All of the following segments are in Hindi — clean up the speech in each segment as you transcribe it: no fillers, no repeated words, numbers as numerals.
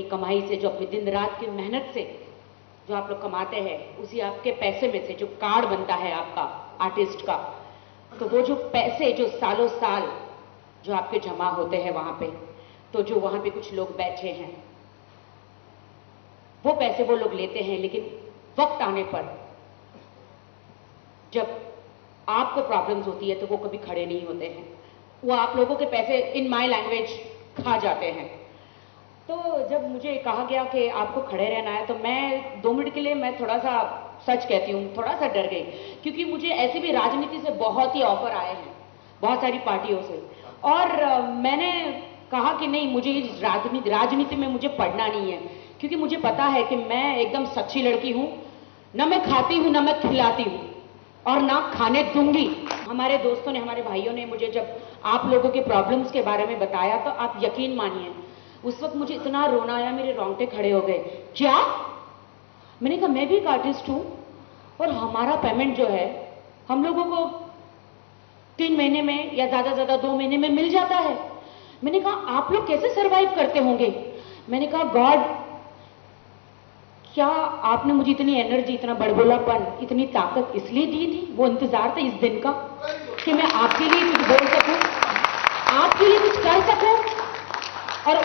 अपनी कमाई से, जो अपनी दिन रात की मेहनत से जो आप लोग कमाते हैं, उसी आपके पैसे में से जो कार्ड बनता है आपका आर्टिस्ट का, तो वो जो पैसे जो सालों साल जो आपके जमा होते हैं वहां पे, तो जो वहां पे कुछ लोग बैठे हैं, वो पैसे वो लोग लेते हैं, लेकिन वक्त आने पर जब आपको प्रॉब्लम्स होती है तो वो कभी खड़े नहीं होते हैं। वो आप लोगों के पैसे, इन माय लैंग्वेज, खा जाते हैं। तो जब मुझे कहा गया कि आपको खड़े रहना है, तो मैं 2 मिनट के लिए मैं थोड़ा सा, सच कहती हूँ, थोड़ा सा डर गई, क्योंकि मुझे ऐसे भी राजनीति से बहुत ही ऑफर आए हैं, बहुत सारी पार्टियों से, और मैंने कहा कि नहीं, मुझे इस राजनीति में मुझे पढ़ना नहीं है, क्योंकि मुझे पता है कि मैं एकदम सच्ची लड़की हूँ, ना मैं खाती हूँ ना मैं खिलाती हूँ, और ना खाने दूंगी। हमारे दोस्तों ने, हमारे भाइयों ने मुझे जब आप लोगों के प्रॉब्लम्स के बारे में बताया, तो आप यकीन मानिए उस वक्त मुझे इतना रोना आया, मेरे रोंगटे खड़े हो गए। क्या? मैंने कहा मैं भी एक आर्टिस्ट हूं, और हमारा पेमेंट जो है हम लोगों को 3 महीने में या ज्यादा ज्यादा 2 महीने में मिल जाता है। मैंने कहा आप लोग कैसे सरवाइव करते होंगे? मैंने कहा गॉड, क्या आपने मुझे इतनी एनर्जी, इतना बड़बोलापन, इतनी ताकत इसलिए दी थी? वो इंतजार था इस दिन का कि मैं आपके लिए कुछ बोल सकूं, आपके लिए कुछ कर सकूं। और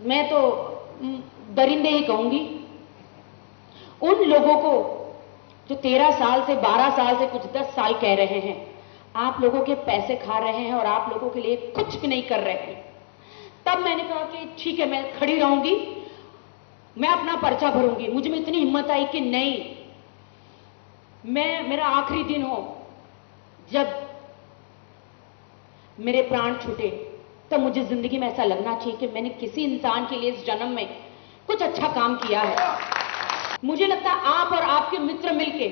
मैं तो दरिंदे ही कहूंगी, उन लोगों को जो 13 साल से, 12 साल से, कुछ 10 साल कह रहे हैं आप लोगों के पैसे खा रहे हैं और आप लोगों के लिए कुछ भी नहीं कर रहे हैं, तब मैंने कहा कि ठीक है, मैं खड़ी रहूंगी, मैं अपना पर्चा भरूंगी। मुझ में इतनी हिम्मत आई कि नहीं, मेरा आखिरी दिन हो, जब मेरे प्राण छूटे, तो मुझे जिंदगी में ऐसा लगना चाहिए कि मैंने किसी इंसान के लिए इस जन्म में कुछ अच्छा काम किया है। मुझे लगता है आप और आपके मित्र मिलके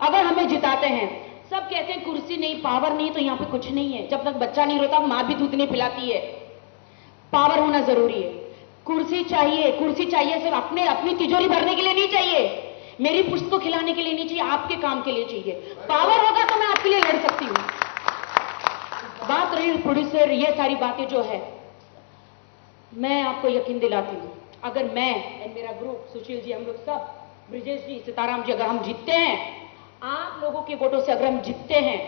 अगर हमें जिताते हैं, सब कहते हैं कुर्सी नहीं, पावर नहीं, तो यहां पे कुछ नहीं है। जब तक बच्चा नहीं रोता, मां भी दूध नहीं पिलाती है। पावर होना जरूरी है। कुर्सी चाहिए, कुर्सी चाहिए सिर्फ अपनी तिजोरी भरने के लिए नहीं चाहिए, मेरी पुश्त को खिलाने के लिए नहीं चाहिए, आपके काम के लिए चाहिए। पावर होगा तो मैं आपके लिए लड़ सकती हूं। बात रही प्रोड्यूसर, ये सारी बातें जो है, मैं आपको यकीन दिलाती हूं, अगर मैं और मेरा ग्रुप, सुशील जी, हम लोग सब, ब्रिजेश जी, सीताराम जी, अगर हम जीतते हैं, आप लोगों के वोटों से अगर हम जीतते हैं,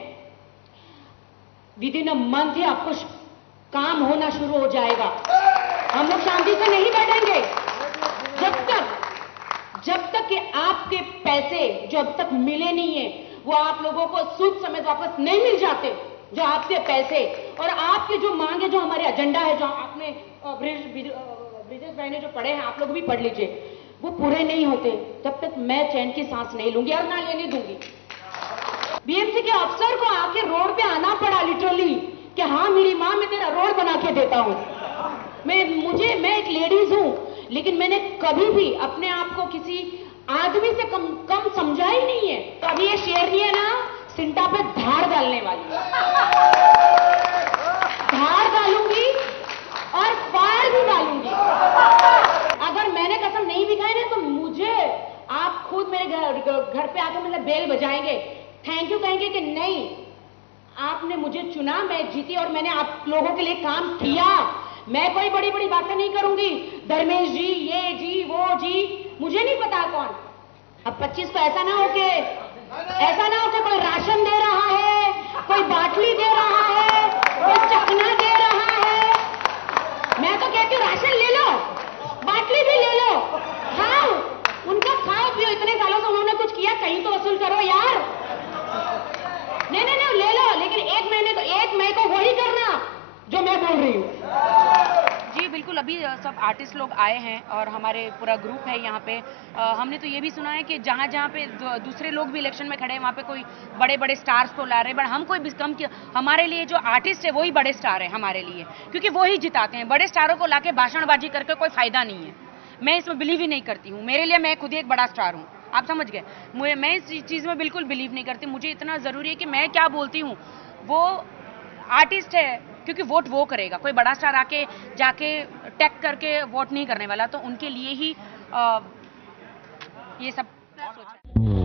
विद इन अ मंथ ही आपको काम होना शुरू हो जाएगा। हम लोग शांति से नहीं बैठेंगे जब तक कि आपके पैसे जो अब तक मिले नहीं है, वो आप लोगों को सूद समेत वापस नहीं मिल जाते, जो आपके पैसे और आपके जो मांगे, जो हमारे एजेंडा है, जो आपने ब्रिजेश भाई ने जो पढ़े हैं, आप लोग भी पढ़ लीजिए, वो पूरे नहीं होते, तब तक मैं चैन की सांस नहीं लूंगी और ना लेने दूंगी। बीएमसी के अफसर को आके रोड पे आना पड़ा लिटरली कि हाँ मेरी मां, मैं तेरा रोड बना के देता हूं। मैं एक लेडीज हूं, लेकिन मैंने कभी भी अपने आप को किसी आदमी से कम समझा ही नहीं है। तो अभी ये शेरनी है ना, सिंटा पे धार डालने वाली, धार डालूंगी और फायर भी डालूंगी। अगर मैंने कसम नहीं भी खाई ना, तो मुझे आप खुद मेरे घर पे आके मतलब बेल बजाएंगे, थैंक यू कहेंगे कि नहीं, आपने मुझे चुना, मैं जीती और मैंने आप लोगों के लिए काम किया। मैं कोई बड़ी बड़ी बातें नहीं करूंगी, धर्मेश जी, ये जी, वो जी, मुझे नहीं पता कौन। अब 25 को ऐसा ना हो कि कोई राशन दे रहा है, कोई बाटली दे रहा है, कोई चकना दे रहा है। मैं तो कहती हूँ राशन ले लो, बाटली भी ले लो, खाओ, उनका खाओ पियो, इतने सालों से उन्होंने कुछ किया, कहीं तो वसूल करो यार। नहीं ले लो, लेकिन 1 मई को वही करना जो मैं बोल रही हूँ। जी बिल्कुल, अभी सब आर्टिस्ट लोग आए हैं और हमारे पूरा ग्रुप है यहाँ पे। हमने तो ये भी सुना है कि जहाँ पे दूसरे लोग भी इलेक्शन में खड़े हैं, वहाँ पे कोई बड़े बड़े स्टार्स को ला रहे हैं, बट हम कोई भी कम, हमारे लिए जो आर्टिस्ट है वही बड़े स्टार है हमारे लिए, क्योंकि वो ही जिताते हैं। बड़े स्टारों को लाके भाषणबाजी करके कोई फायदा नहीं है, मैं इसमें बिलीव ही नहीं करती हूँ। मेरे लिए मैं खुद ही एक बड़ा स्टार हूँ, आप समझ गए। मैं इस चीज़ में बिल्कुल बिलीव नहीं करती। मुझे इतना ज़रूरी है कि मैं क्या बोलती हूँ वो आर्टिस्ट है, क्योंकि वोट वो करेगा, कोई बड़ा स्टार आके जाके टैग करके वोट नहीं करने वाला, तो उनके लिए ही ये सब सोचा है।